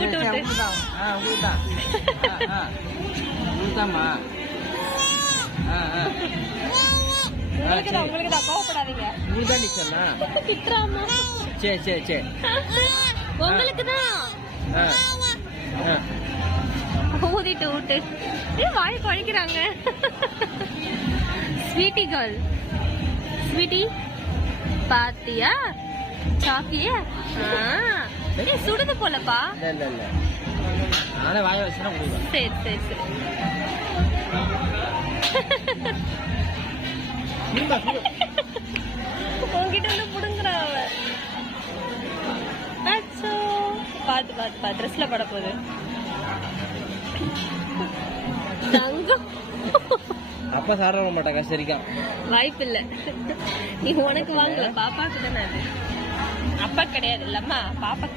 விட்டு விட்டு உங்களுக்கு தான் கோவப்படாதீங்க. திட்டுறாமா? உங்களுக்கு தான் ஊதிட்டு விட்டு வாய் குழைக்கிறாங்க. ஸ்வீட்டி கேர்ள், ஸ்வீட்டி பாத்தியா சாப்பிட்டியா? சுடுது போலப்பா. சரி சரி சரி. உங்ககிட்ட வந்து புடுங்குறா அவ. அச்சோ, பாத்து பாத்து பாத்து ட்ரெஸ்ல பட போகுது. தங்கம் அப்பா சாப்பிட மாட்டாங்க. சரிக்கா வாய்ப்பு இல்ல. நீ உனக்கு வாங்கல, பாப்பாக்கு தானே அது. அப்பா கிடையாது இல்லம்மா, பாப்பா.